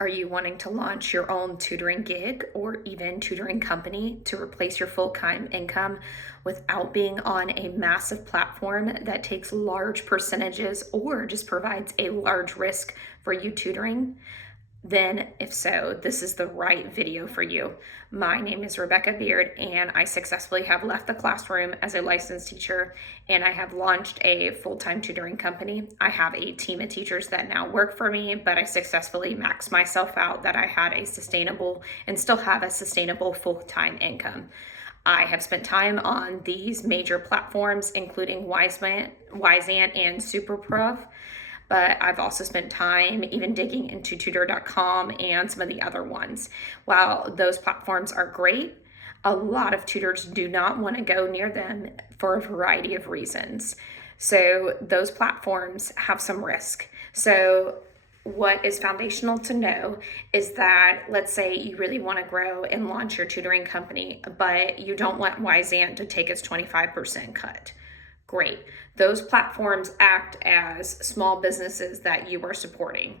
Are you wanting to launch your own tutoring gig or even tutoring company to replace your full-time income without being on a massive platform that takes large percentages or just provides a large risk for you tutoring? Then, if so, this is the right video for you. My name is Rebecca Beard, and I successfully have left the classroom as a licensed teacher, and I have launched a full-time tutoring company. I have a team of teachers that now work for me, but I successfully maxed myself out that I had a sustainable and still have a sustainable full-time income. I have spent time on these major platforms, including Wisant and SuperProf, but I've also spent time even digging into Tutor.com and some of the other ones. While those platforms are great, a lot of tutors do not want to go near them for a variety of reasons. So those platforms have some risk. So what is foundational to know is that, let's say you really want to grow and launch your tutoring company, but you don't want Wisant to take its 25% cut. Great. Those platforms act as small businesses that you are supporting.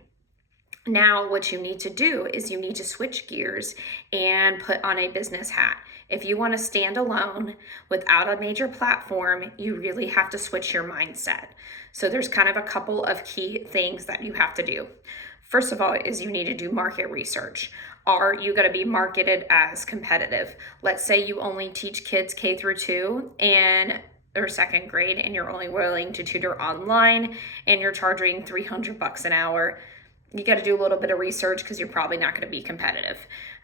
Now, what you need to do is you need to switch gears and put on a business hat. If you want to stand alone without a major platform, you really have to switch your mindset. So there's kind of a couple of key things that you have to do. First of all is you need to do market research. Are you going to be marketed as competitive? Let's say you only teach kids K through 2 or second grade, and you're only willing to tutor online and you're charging $300 an hour. You got to do a little bit of research because you're probably not going to be competitive.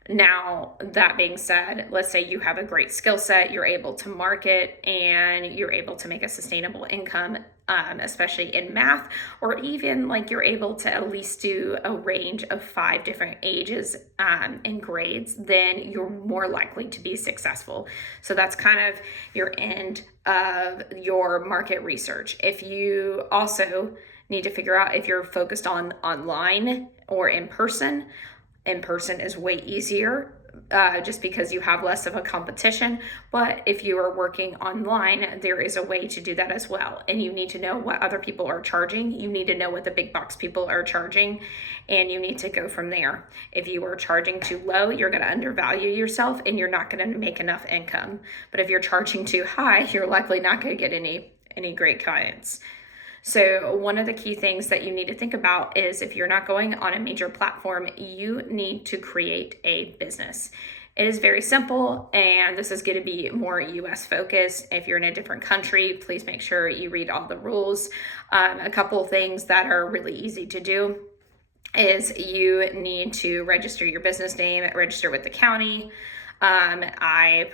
Now, that being said, let's say you have a great skill set, you're able to market, and you're able to make a sustainable income, especially in math, or even like you're able to at least do a range of 5 different ages and grades, then you're more likely to be successful. So that's kind of your end of your market research. If you also need to figure out if you're focused on online or in person. In person is way easier just because you have less of a competition. But if you are working online, there is a way to do that as well. And you need to know what other people are charging. You need to know what the big box people are charging, and you need to go from there. If you are charging too low, you're going to undervalue yourself and you're not going to make enough income. But if you're charging too high, you're likely not going to get any great clients. So one of the key things that you need to think about is if you're not going on a major platform, you need to create a business. It is very simple, and this is going to be more US focused. If you're in a different country, please make sure you read all the rules. A couple of things that are really easy to do is you need to register your business name, register with the county. I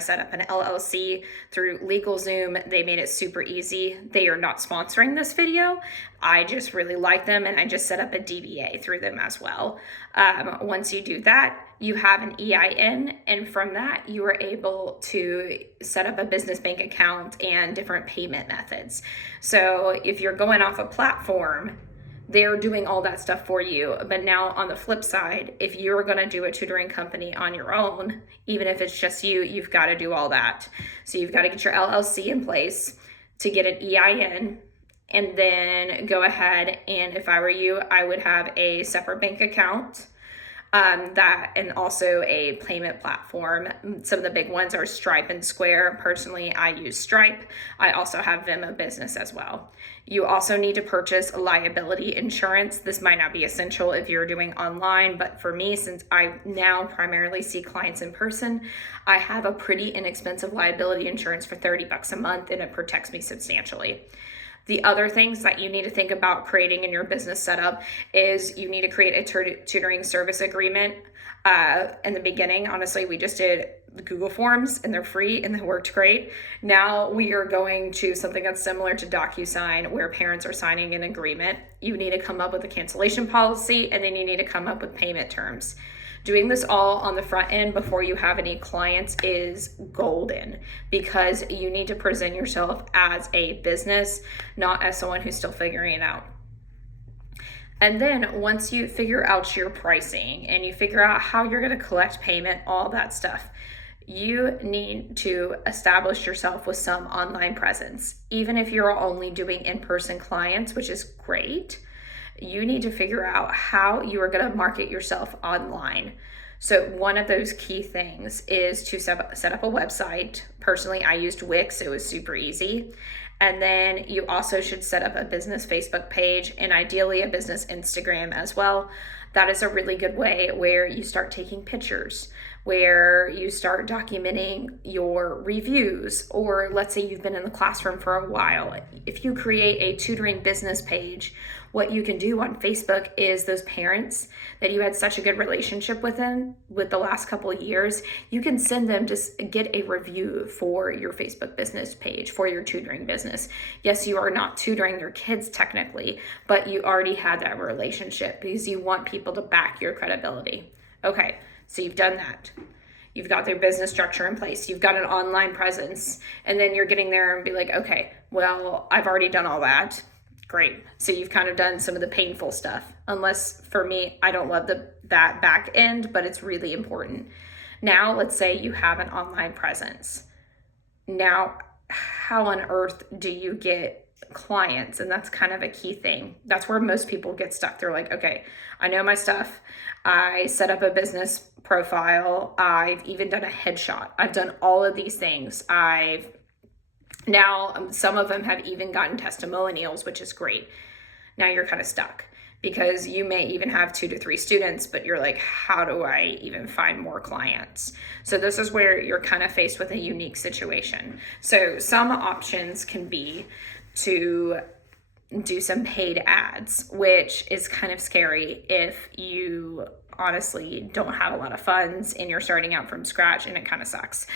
set up an LLC through LegalZoom. They made it super easy. They are not sponsoring this video. I just really like them, and I just set up a DBA through them as well. Once you do that, you have an EIN, and from that, you are able to set up a business bank account and different payment methods. So if you're going off a platform, they're doing all that stuff for you. But now on the flip side, if you're going to do a tutoring company on your own, even if it's just you, you've got to do all that. So you've got to get your LLC in place to get an EIN, and then go ahead, and if I were you, I would have a separate bank account. And also a payment platform. Some of the big ones are Stripe and Square. Personally, I use Stripe. I also have Venmo Business as well. You also need to purchase liability insurance. This might not be essential if you're doing online, but for me, since I now primarily see clients in person, I have a pretty inexpensive liability insurance for $30 a month, and it protects me substantially. The other things that you need to think about creating in your business setup is you need to create a tutoring service agreement. In the beginning, honestly, we just did the Google Forms, and they're free and they worked great. Now we are going to something that's similar to DocuSign, where parents are signing an agreement. You need to come up with a cancellation policy, and then you need to come up with payment terms. Doing this all on the front end before you have any clients is golden, because you need to present yourself as a business, not as someone who's still figuring it out. And then once you figure out your pricing and you figure out how you're going to collect payment, all that stuff, you need to establish yourself with some online presence. Even if you're only doing in-person clients, which is great, you need to figure out how you are going to market yourself online. So one of those key things is to set up a website. Personally, I used Wix. It was super easy. And then you also should set up a business Facebook page and ideally a business Instagram as well. That is a really good way where you start taking pictures, where you start documenting your reviews, or let's say you've been in the classroom for a while. If you create a tutoring business page, what you can do on Facebook is those parents that you had such a good relationship with them with the last couple of years, you can send them to get a review for your Facebook business page for your tutoring business. Yes, you are not tutoring your kids technically, but you already had that relationship because you want people to back your credibility. Okay, so you've done that. You've got their business structure in place. You've got an online presence. And then you're getting there and be like, okay, well, I've already done all that. Great. So you've kind of done some of the painful stuff. Unless for me, I don't love that back end, but it's really important. Now, let's say you have an online presence. Now, how on earth do you get clients? And that's kind of a key thing. That's where most people get stuck. They're like, okay, I know my stuff. I set up a business profile. I've even done a headshot. I've done all of these things. Now, some of them have even gotten testimonials, which is great. Now you're kind of stuck because you may even have 2 to 3 students, but you're like, how do I even find more clients? So this is where you're kind of faced with a unique situation. So some options can be to do some paid ads, which is kind of scary if you honestly don't have a lot of funds and you're starting out from scratch, and it kind of sucks.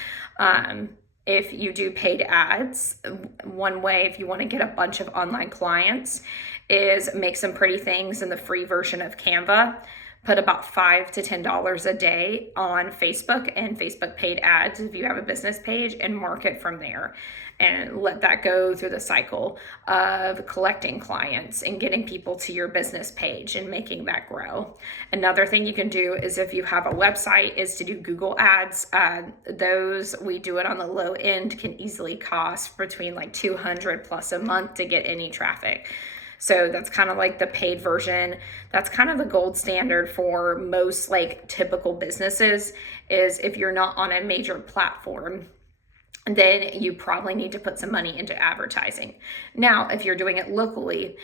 If you do paid ads, one way if you want to get a bunch of online clients is make some pretty things in the free version of Canva. Put about $5 to $10 a day on Facebook and Facebook paid ads if you have a business page, and market from there. And let that go through the cycle of collecting clients and getting people to your business page and making that grow. Another thing you can do is if you have a website is to do Google ads. Those, we do it on the low end, can easily cost between like $200 plus a month to get any traffic. So that's kind of like the paid version. That's kind of the gold standard for most like typical businesses, is if you're not on a major platform, then you probably need to put some money into advertising. Now, if you're doing it locally,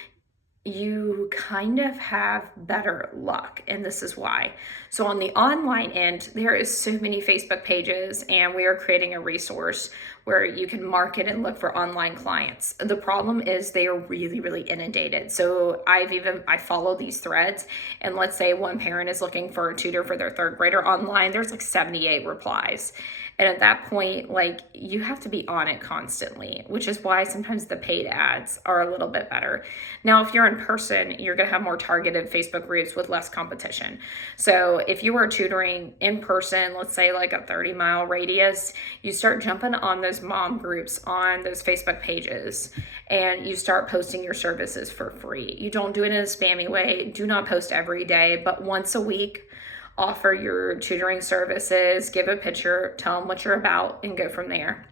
you kind of have better luck, and this is why. So on the online end, there is so many Facebook pages, and we are creating a resource where you can market and look for online clients. The problem is they are really, really inundated. So I follow these threads, and let's say one parent is looking for a tutor for their 3rd grader online, there's like 78 replies. And at that point, like, you have to be on it constantly, which is why sometimes the paid ads are a little bit better. Now, if you're in person, you're going to have more targeted Facebook groups with less competition. So if you are tutoring in person, let's say like a 30-mile radius, you start jumping on those mom groups on those Facebook pages, and you start posting your services for free. You don't do it in a spammy way. Do not post every day, but once a week, offer your tutoring services, give a picture, tell them what you're about, and go from there.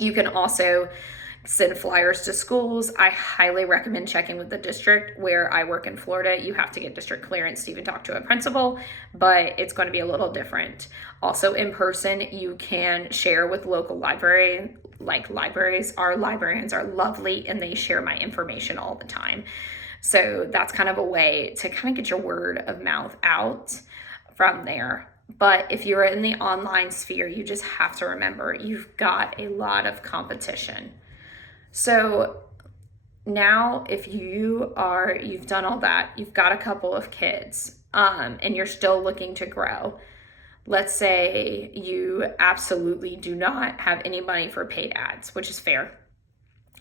You can also send flyers to schools. I highly recommend checking with the district. Where I work in Florida, you have to get district clearance to even talk to a principal, but it's going to be a little different. Also in person, you can share with local libraries. Our librarians are lovely, and they share my information all the time. So that's kind of a way to kind of get your word of mouth out from there. But if you're in the online sphere, you just have to remember you've got a lot of competition. So now if you've done all that, you've got a couple of kids, and you're still looking to grow. Let's say you absolutely do not have any money for paid ads, which is fair.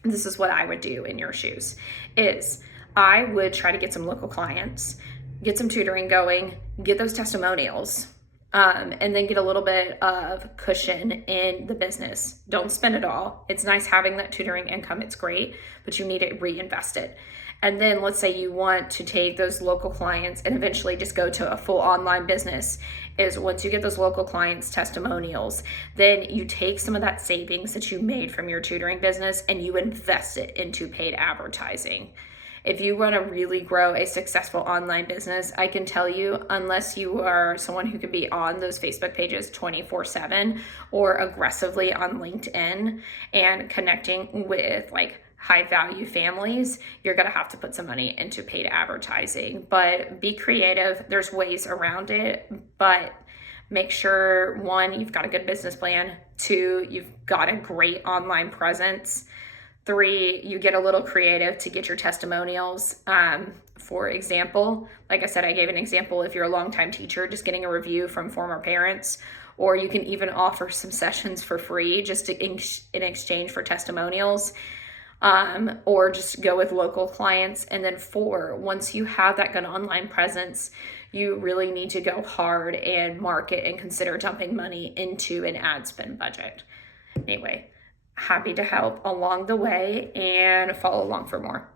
This is what I would do in your shoes, is I would try to get some local clients, get some tutoring going, get those testimonials, and then get a little bit of cushion in the business. Don't spend it all. It's nice having that tutoring income. It's great, but you need to reinvest it. And then let's say you want to take those local clients and eventually just go to a full online business. Is once you get those local clients testimonials, then you take some of that savings that you made from your tutoring business and you invest it into paid advertising. If you want to really grow a successful online business, I can tell you, unless you are someone who can be on those Facebook pages 24/7 or aggressively on LinkedIn and connecting with like high value families, you're going to have to put some money into paid advertising. But be creative. There's ways around it, but make sure, one, you've got a good business plan. Two, you've got a great online presence. Three, you get a little creative to get your testimonials. For example, like I said, I gave an example. If you're a longtime teacher, just getting a review from former parents, or you can even offer some sessions for free just in exchange for testimonials, or just go with local clients. And then four, once you have that good online presence, you really need to go hard and market and consider dumping money into an ad spend budget. Anyway, happy to help along the way, and follow along for more.